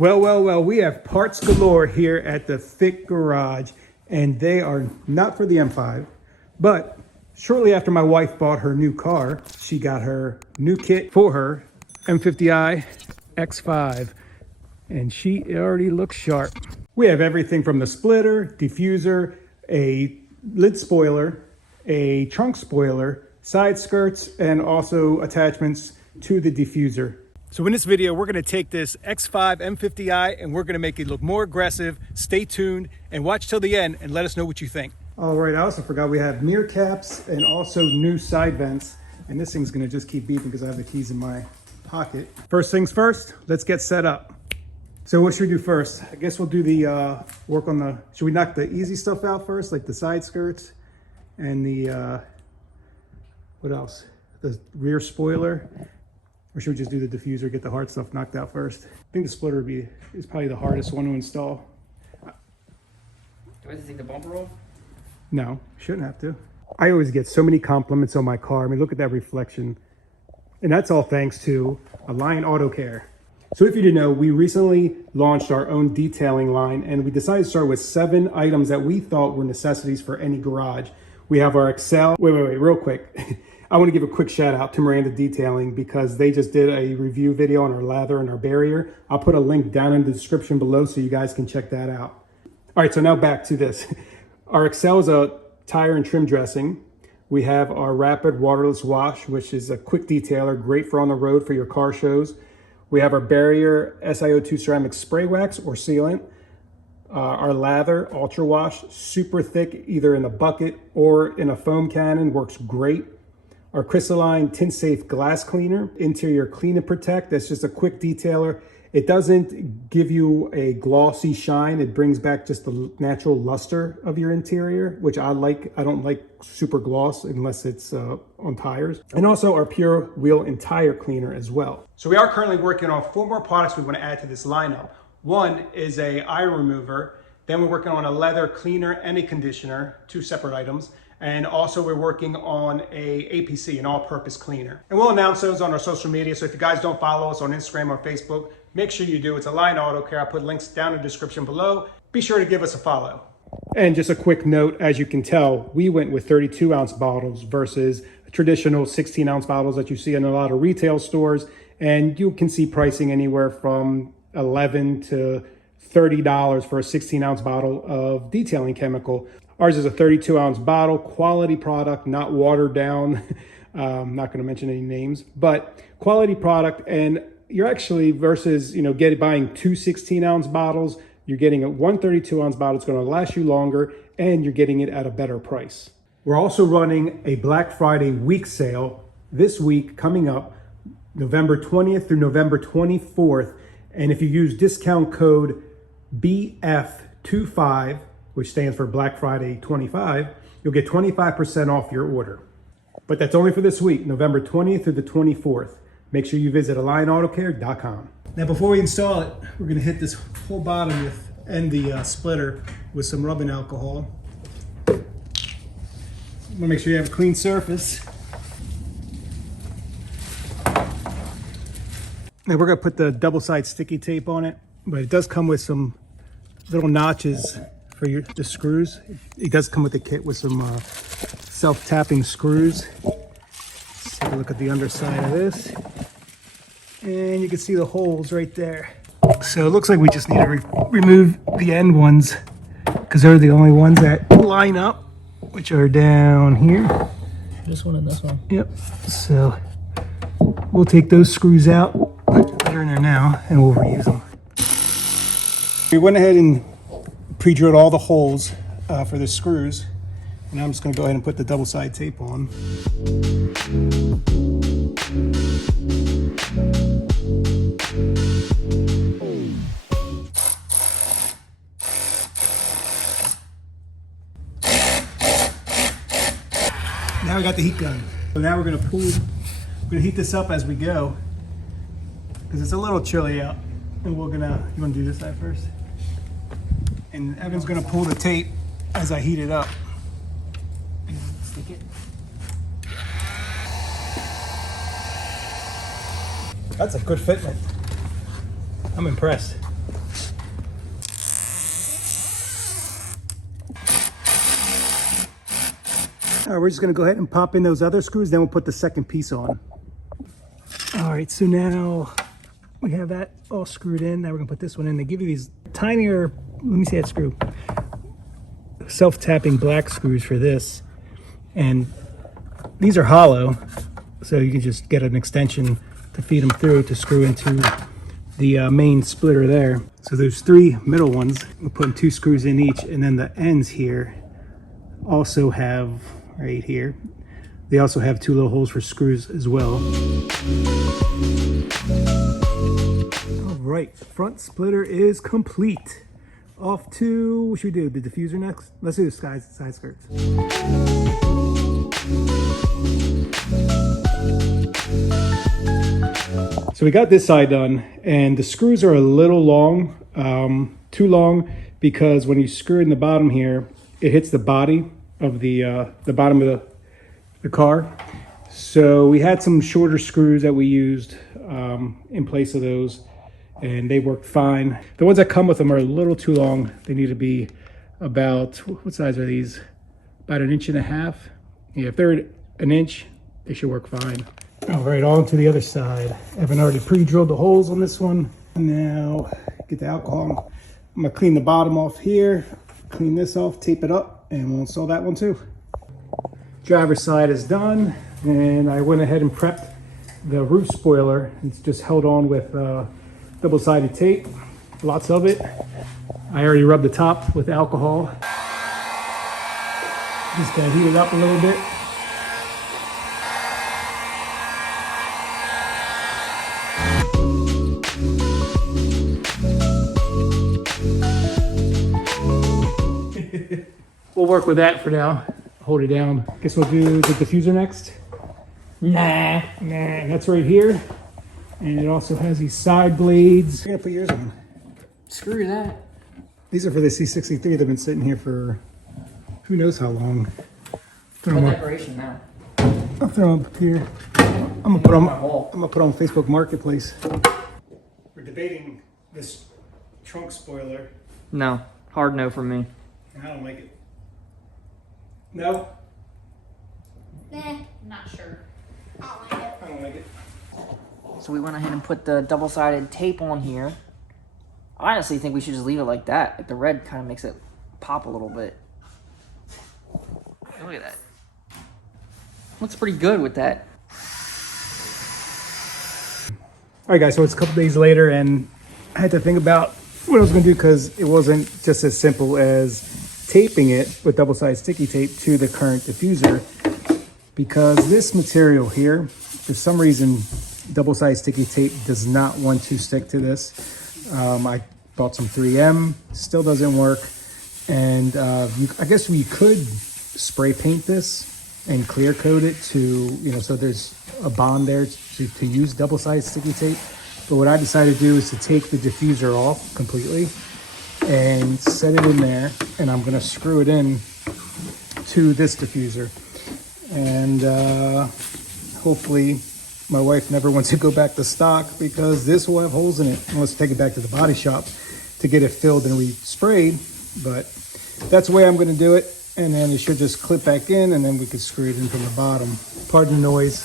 Well, we have parts galore here at the Thick Garage, and they are not for the M5, but shortly after my wife bought her new car, she got her new kit for her M50i X5, and she already looks sharp. We have everything from the splitter, diffuser, a lid spoiler, a trunk spoiler, side skirts, and also attachments to the diffuser. So in this video, we're gonna take this X5 M50i and we're gonna make it look more aggressive. Stay tuned and watch till the end and let us know what you think. All right, I also forgot we have mirror caps and also new side vents. And this thing's gonna just keep beeping because I have the keys in my pocket. First things first, let's get set up. So what should we do first? I guess we'll do the work on the, should we knock the easy stuff out first, like the side skirts and the, what else? The rear spoiler. Or should we just do the diffuser, get the hard stuff knocked out first? I think the splitter is probably the hardest one to install. Do I have to take the bumper off? No, shouldn't have to. I always get so many compliments on my car. I mean, look at that reflection. And that's all thanks to Align Auto Care. So if you didn't know, we recently launched our own detailing line, and we decided to start with 7 items that we thought were necessities for any garage. We have our Excel. Wait, real quick. I want to give a quick shout out to Miranda Detailing because they just did a review video on our lather and our barrier. I'll put a link down in the description below so you guys can check that out. All right, so now back to this. Our Excel is a tire and trim dressing. We have our Rapid Waterless Wash, which is a quick detailer, great for on the road for your car shows. We have our Barrier SiO2 ceramic spray wax or sealant. Our lather Ultra Wash, super thick, either in a bucket or in a foam cannon, works great. Our crystalline tint safe glass cleaner, interior clean and protect. That's just a quick detailer. It doesn't give you a glossy shine. It brings back just the natural luster of your interior, which I like. I don't like super gloss unless it's on tires. And also our pure wheel and tire cleaner as well. So we are currently working on 4 more products we want to add to this lineup. One is a iron remover. Then we're working on a leather cleaner and a conditioner, 2 separate items. And also we're working on a APC, an all-purpose cleaner. And we'll announce those on our social media. So if you guys don't follow us on Instagram or Facebook, make sure you do. It's Align Auto Care. I'll put links down in the description below. Be sure to give us a follow. And just a quick note, as you can tell, we went with 32-ounce bottles versus traditional 16-ounce bottles that you see in a lot of retail stores. And you can see pricing anywhere from $11 to $30 for a 16-ounce bottle of detailing chemical. Ours is a 32-ounce bottle, quality product, not watered down. I'm not going to mention any names, but quality product. And you're actually, versus buying 2 16-ounce bottles, you're getting a 1 32-ounce bottle. It's going to last you longer, and you're getting it at a better price. We're also running a Black Friday week sale this week coming up, November 20th through November 24th. And if you use discount code BF25, which stands for Black Friday 25, you'll get 25% off your order. But that's only for this week, November 20th through the 24th. Make sure you visit AlignAutoCare.com. Now, before we install it, we're gonna hit this whole bottom and the splitter with some rubbing alcohol. You wanna make sure you have a clean surface. Now we're gonna put the double-side sticky tape on it, but it does come with some little notches for the screws. It does come with a kit with some self-tapping screws. Let's take a look at the underside of this. And you can see the holes right there. So it looks like we just need to remove the end ones because they're the only ones that line up, which are down here. This one and this one. Yep. So we'll take those screws out. They're in there now, and we'll reuse them. We went ahead and pre-drilled all the holes for the screws. And I'm just going to go ahead and put the double-side tape on. Now we got the heat gun. So now we're going to heat this up as we go because it's a little chilly out. And you want to do this side first? And Evan's gonna pull the tape as I heat it up. Stick it. That's a good fitment. I'm impressed. All right, we're just gonna go ahead and pop in those other screws, then we'll put the second piece on. All right, so now we have that all screwed in. Now we're gonna put this one in. They give you these tinier, let me see that screw, self-tapping black screws for this. And these are hollow, so you can just get an extension to feed them through to screw into the main splitter there. So there's 3 middle ones. We're putting 2 screws in each, and then the ends here also have, right here, they also have 2 little holes for screws as well. All right, front splitter is complete. Off to, what should we do? The diffuser next? Let's do the side skirts. So we got this side done, and the screws are a little long, too long, because when you screw in the bottom here, it hits the body of the bottom of the car. So we had some shorter screws that we used in place of those, and they worked fine. The ones that come with them are a little too long. They need to be about, what size are these? About 1.5 inches. Yeah, if they're 1 inch, they should work fine. All right, on to the other side. Evan already pre-drilled the holes on this one. Now, get the alcohol. I'm gonna clean the bottom off here, clean this off, tape it up, and we'll install that one too. Driver's side is done, and I went ahead and prepped the roof spoiler. It's just held on with double-sided tape, lots of it. I already rubbed the top with alcohol. Just gotta heat it up a little bit. We'll work with that for now. Hold it down. Guess we'll do the diffuser next. Nah, that's right here. And it also has these side blades. You're gonna put yours on. Screw that. These are for the C63. They've been sitting here for who knows how long. What decoration now? I'll throw them up here. I'm gonna put on Facebook Marketplace. We're debating this trunk spoiler. No, hard no from me. I don't like it. No? Nah, not sure. I don't like it. So we went ahead and put the double-sided tape on here. I honestly think we should just leave it like that. Like the red kind of makes it pop a little bit. Look at that. Looks pretty good with that. All right, guys, so it's a couple days later, and I had to think about what I was going to do because it wasn't just as simple as taping it with double-sided sticky tape to the current diffuser, because this material here, for some reason, double-sided sticky tape does not want to stick to this. I bought some 3M, still doesn't work, and I guess we could spray paint this and clear coat it to, you know, so there's a bond there to use double-sided sticky tape. But what I decided to do is to take the diffuser off completely and set it in there, and I'm gonna screw it in to this diffuser. And hopefully my wife never wants to go back to stock, because this will have holes in it. And let's take it back to the body shop to get it filled and re-sprayed. But that's the way I'm gonna do it. And then it should just clip back in, and then we could screw it in from the bottom. Pardon the noise.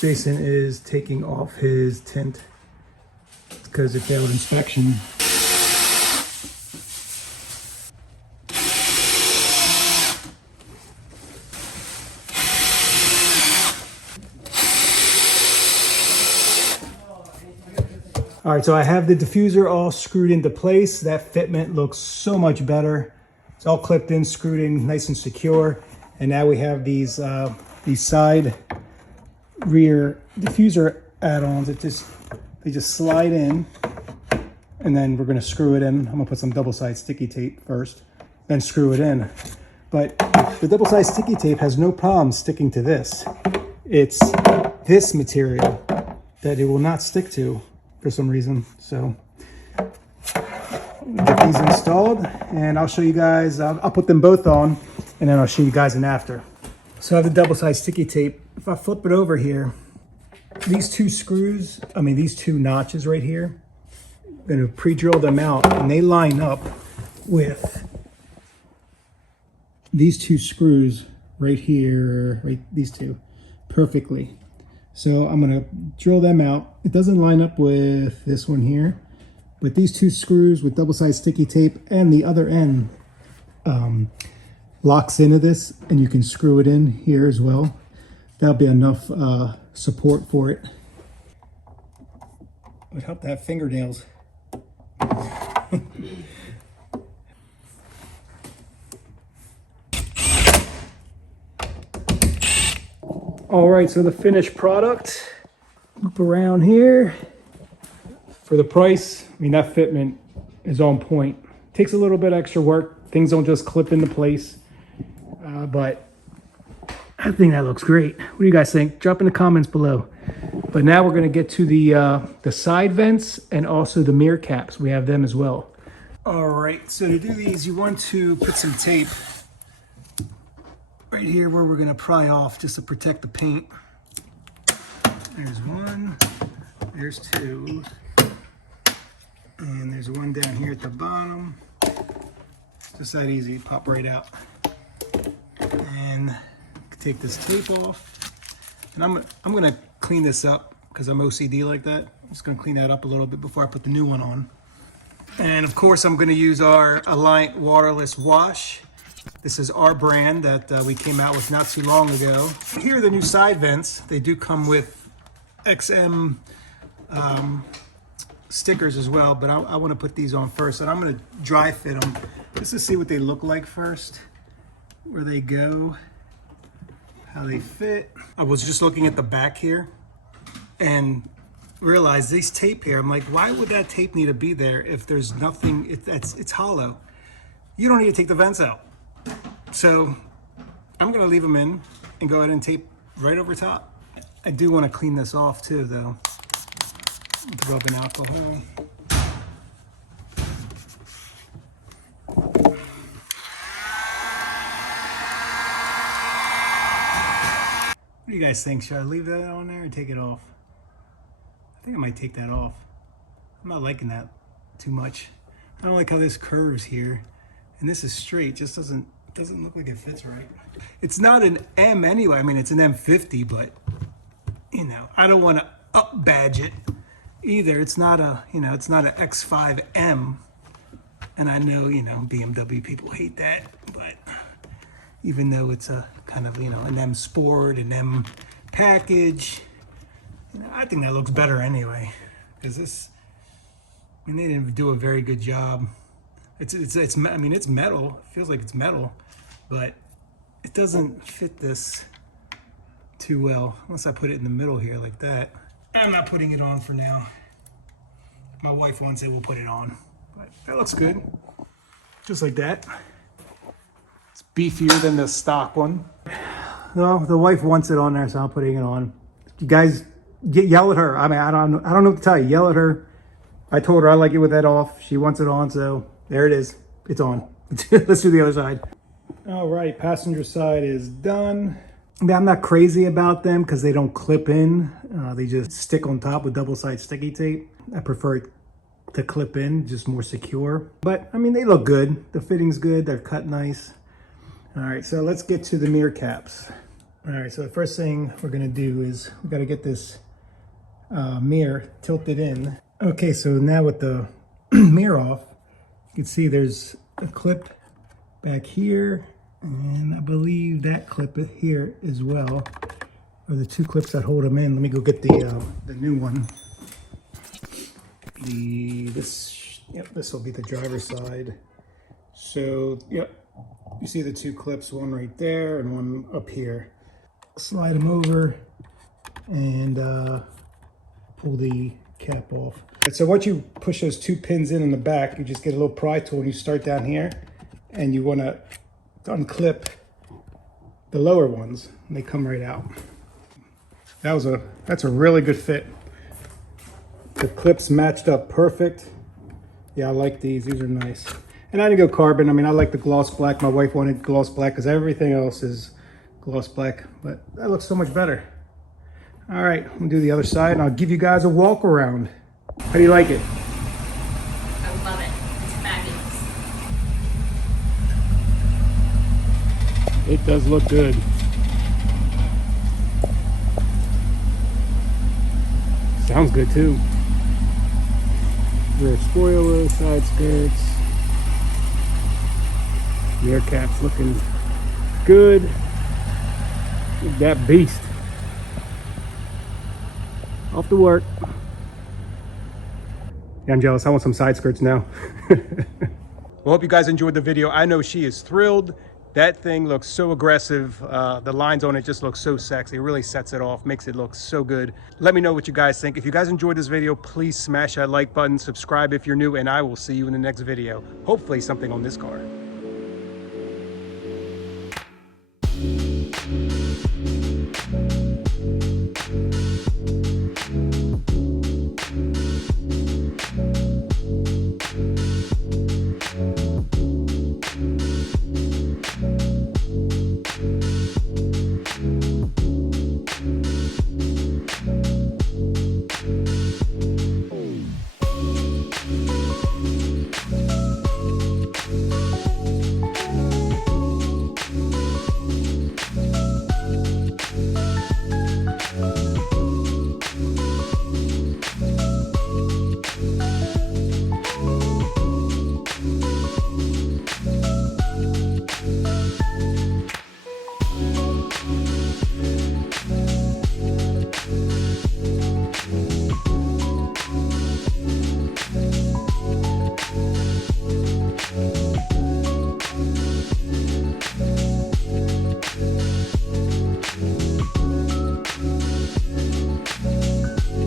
Jason is taking off his tint because it failed inspection. All right, so I have the diffuser all screwed into place. That fitment looks so much better. It's all clipped in, screwed in, nice and secure. And now we have these side rear diffuser add-ons. They just slide in, and then we're gonna screw it in. I'm gonna put some double-sided sticky tape first, then screw it in. But the double-sided sticky tape has no problem sticking to this. It's this material that it will not stick to for some reason. So get these installed, and I'll show you guys. I'll put them both on, and then I'll show you guys an after. So I have the double-sided sticky tape. If I flip it over here, these two screws, these two notches right here, I'm gonna pre-drill them out, and they line up with these two screws right here, right, these two, perfectly. So I'm gonna drill them out. It doesn't line up with this one here, but these two screws with double-sided sticky tape and the other end locks into this, and you can screw it in here as well. That'll be enough support for it. Would help to have fingernails. All right, so the finished product. Loop around here. For the price, I mean, that fitment is on point. Takes a little bit extra work. Things don't just clip into place, but I think that looks great. What do you guys think? Drop in the comments below. But now we're gonna get to the side vents and also the mirror caps. We have them as well. All right, so to do these, you want to put some tape right here where we're gonna pry off just to protect the paint. There's one, there's two, and there's one down here at the bottom. Just that easy, pop right out. And take this tape off. And I'm gonna clean this up because I'm OCD like that. I'm just gonna clean that up a little bit before I put the new one on. And of course, I'm gonna use our Alliant waterless wash. This is our brand that we came out with not too long ago. Here are the new side vents. They do come with XM stickers as well, but I want to put these on first, and I'm going to dry fit them just to see what they look like first, where they go, how they fit. I was just looking at the back here and realized these tape here, I'm like, why would that tape need to be there if there's nothing, it's hollow. You don't need to take the vents out. So I'm going to leave them in and go ahead and tape right over top. I do want to clean this off too, though, with rubbing alcohol. What do you guys think? Should I leave that on there or take it off? I think I might take that off. I'm not liking that too much. I don't like how this curves here, and this is straight. Just doesn't look like it fits right. It's not an M anyway. I mean, it's an M50, but you know, I don't want to up badge it either. It's not a, you know, it's not an X5M, and I know, you know, BMW people hate that, but even though it's a kind of, you know, an M Sport, an M package, you know, I think that looks better anyway, because this, I mean, they didn't do a very good job. It's I mean, it's metal. It feels like it's metal, but it doesn't fit this too well unless I put it in the middle here like that. I'm not putting it on for now. If my wife wants it, we'll put it on. But that looks good, just like that. It's beefier than the stock one. No, the wife wants it on there, so I'm putting it on. You guys yell at her. I mean, I don't know what to tell you. Yell at her. I told her I like it with that off. She wants it on, so there it is. It's on. Let's do the other side. All right, passenger side is done. I mean, I'm not crazy about them because they don't clip in. They just stick on top with double-sided sticky tape. I prefer it to clip in, just more secure. But I mean, they look good. The fitting's good. They're cut nice. All right, so let's get to the mirror caps. All right, so the first thing we're gonna do is we gotta get this mirror tilted in. Okay, so now with the mirror off, you can see there's a clip back here, and I believe that clip here as well are the two clips that hold them in. Let me go get the new one. This will be the driver's side. So, yep, you see the two clips, one right there and one up here. Slide them over and pull the cap off. So once you push those two pins in the back, you just get a little pry tool and you start down here, and you want to unclip the lower ones, and they come right out. That's a really good fit. The clips matched up perfect. Yeah, I like these. These are nice. And I didn't go carbon. I mean, I like the gloss black. My wife wanted gloss black because everything else is gloss black, but that looks so much better. All right, we'll do the other side, and I'll give you guys a walk around. How do you like it? I love it. It's fabulous. It does look good. Sounds good too. Rear spoiler, side skirts. Mirror caps looking good. Look at that beast. Off to work. Yeah, I'm jealous. I want some side skirts now. Well, hope you guys enjoyed the video. I know she is thrilled. That thing looks so aggressive. The lines on it just look so sexy. It really sets it off, makes it look so good. Let me know what you guys think. If you guys enjoyed this video, please smash that like button, subscribe if you're new, and I will see you in the next video. Hopefully something on this car.